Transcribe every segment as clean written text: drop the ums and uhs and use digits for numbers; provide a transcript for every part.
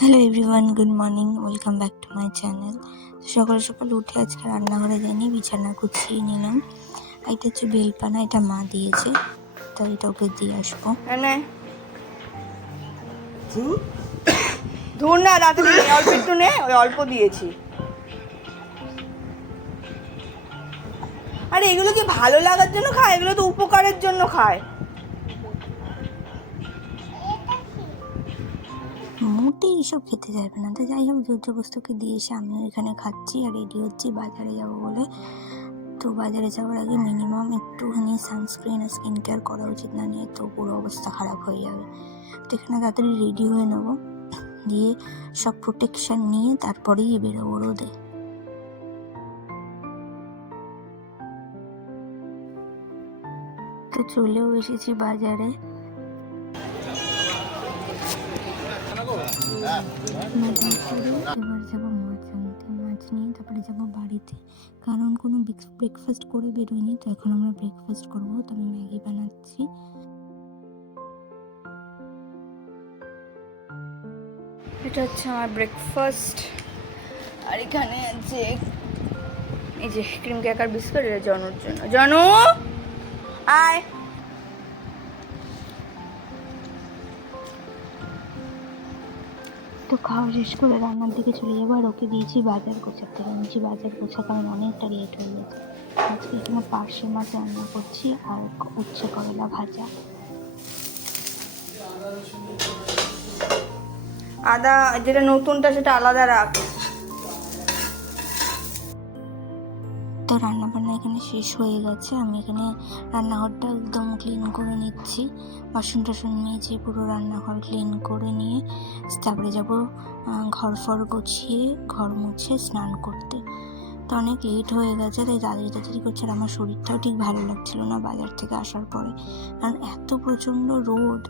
Hello everyone, good morning, welcome back to my channel. সকাল সকাল উঠে আজকে রান্নাঘরে যাইনি, বিছানা গুছিয়ে নিলাম। এটা হচ্ছে বেলপানা, এটা মা দিয়েছে, তো এটা ওকে দিয়ে আসবো। ধুর না, তাড়াতাড়ি অল্প একটু নে, ওই অল্প দিয়েছি। আরে এগুলো কি ভালো লাগার জন্য খায়? এগুলো তো উপকারের জন্য খায়। মোটেই এসব খেতে যাবে না, তো যাই হোক জোর জবরদস্তিকে দিয়ে এসে আমিও এখানে খাচ্ছি আর রেডি হচ্ছি বাজারে যাবো বলে। তো বাজারে যাওয়ার আগে মিনিমাম একটুখানি সানস্ক্রিন আর স্কিন কেয়ার করা উচিত, না নিয়ে তো পুরো অবস্থা খারাপ হয়ে যাবে। তো এখানে তাড়াতাড়ি রেডি হয়ে নেবো, দিয়ে সব প্রোটেকশন নিয়ে তারপরেই বেরোবো রোদে। তো চলেও এসেছি বাজারে। এবার যাবো মাছ আনতে, মাছ নিয়ে তারপরে যাবো বাড়িতে, কারণ কোনো ব্রেকফাস্ট করে বেরোয়নি, তো এখন আমরা ব্রেকফাস্ট করবো। তো আমি ম্যাগি বানাচ্ছি। এটা হচ্ছে আমার ব্রেকফাস্ট। আর এখানে আছে এই যে ক্রিম ক্র্যাকার বিস্কুট, এটা জনুর জন্য। জনু আয়। তো খাওয়া শেষ করে রান্নার দিকে চলে যাবো, আর ওকে দিয়েছি বাজার গোছাতে। নিয়েছি বাজার গোছা, কারণ অনেকটা লেট হয়ে গেছে। আজকে এখানে পার্শে মাছ রান্না করছি আর উচ্ছে করলা ভাজা। আদা যেটা নতুনটা সেটা আলাদা রাখ। তো রান্নাবান্না এখানে শেষ হয়ে গেছে। আমি এখানে রান্নাঘরটা একদম ক্লিন করে নিচ্ছি, বাসন টাসন নিয়েছি, পুরো রান্নাঘর ক্লিন করে নিয়ে তারপরে যাব ঘর ফর গুছিয়ে ঘর মুছে স্নান করতে। তো অনেক লেট হয়ে গেছে, তাই তাড়াতাড়ি করছে। আর আমার শরীরটাও ঠিক ভালো লাগছিল না বাজার থেকে আসার পরে, কারণ এত প্রচণ্ড রোদ,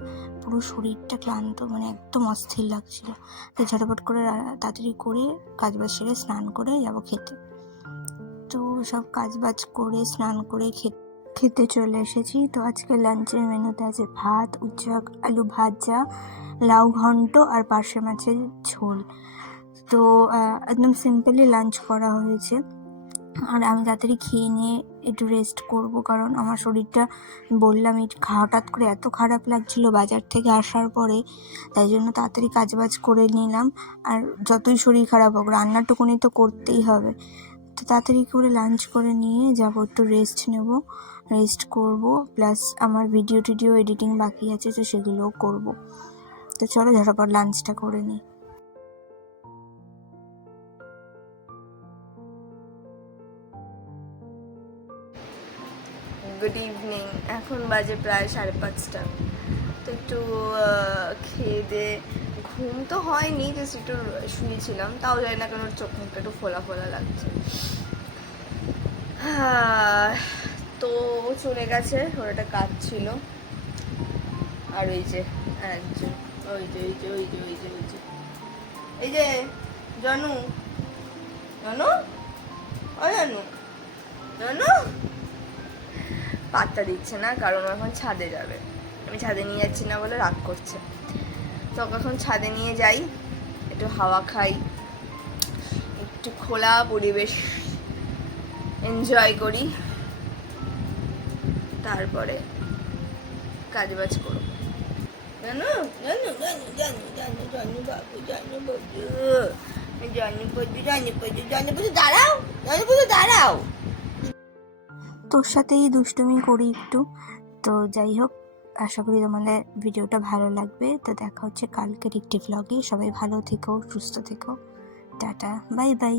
পুরো শরীরটা ক্লান্ত, মানে একদম অস্থির লাগছিল। তো ঝটপট করে তাড়াতাড়ি করে কাজবাজ সেরে স্নান করে যাব খেতে। তো সব কাজবাজ করে স্নান করে খেতে চলে এসেছি। তো আজকে লাঞ্চের মেনুতে আছে ভাত, উচ্ছে আলু ভাজা, লাউ ঘন্ট আর পার্শে মাছের ঝোল। তো একদম সিম্পলি লাঞ্চ করা হয়েছে। আর আমি তাড়াতাড়ি খেয়ে নিয়ে একটু রেস্ট করব, কারণ আমার শরীরটা বললাম হঠাৎ করে এত খারাপ লাগছিল বাজার থেকে আসার পরে, তাই জন্য তাড়াতাড়ি কাজবাজ করে নিলাম। আর যতই শরীর খারাপ হোক রান্নাটুকুনি তো করতেই হবে। তো তাড়াতাড়ি করে লাঞ্চ করে নিয়ে যাব, একটু রেস্ট করব, প্লাস আমার ভিডিও এডিটিং বাকি আছে, তো সেগুলোও করব। তো চলো ঝটপট লাঞ্চটা করে নিই। গুড ইভিনিং, এখন বাজে প্রায় 5:30। তো একটু খেয়ে দিয়ে ঘুম তো হয়নি, জাস্ট একটু শুয়েছিলাম, তাও জানি না কেন চোখ মুখটা একটু ফোলা ফোলা লাগছে। তো চলে গেছে, ওর একটা কাজ ছিল। আর ওই যে একজন, ওই যে ওই যে ওই যে ওই যে ওই যে এই যে জনু, জনু ও জনু, জনু পাত্তা দিচ্ছে না, কারণ এখন ছাদে যাবে। আমি ছাদে নিয়ে যাচ্ছি না বলে রাগ করছে। তো এখন ছাদে নিয়ে যাই, একটু হাওয়া খাই, একটু খোলা পরিবেশ এনজয় করি, তারপরে কাজবাজ করব। জানো জানো জানো জানো জানো জানো বাবু, জানো বাবু, জানো বাবু, জানো বাবু, জানো বাবু, দাঁড়াও, জানো বাবু, দাঁড়াও। তোর সাথেই দুষ্টুমি করি একটু। তো যাই হোক, আশা করি তোমাদের ভিডিওটা ভালো লাগবে। তো দেখা হচ্ছে কালকের একটি ভ্লগে। সবাই ভালো থেকো, সুস্থ থেকো, টাটা, বাই বাই।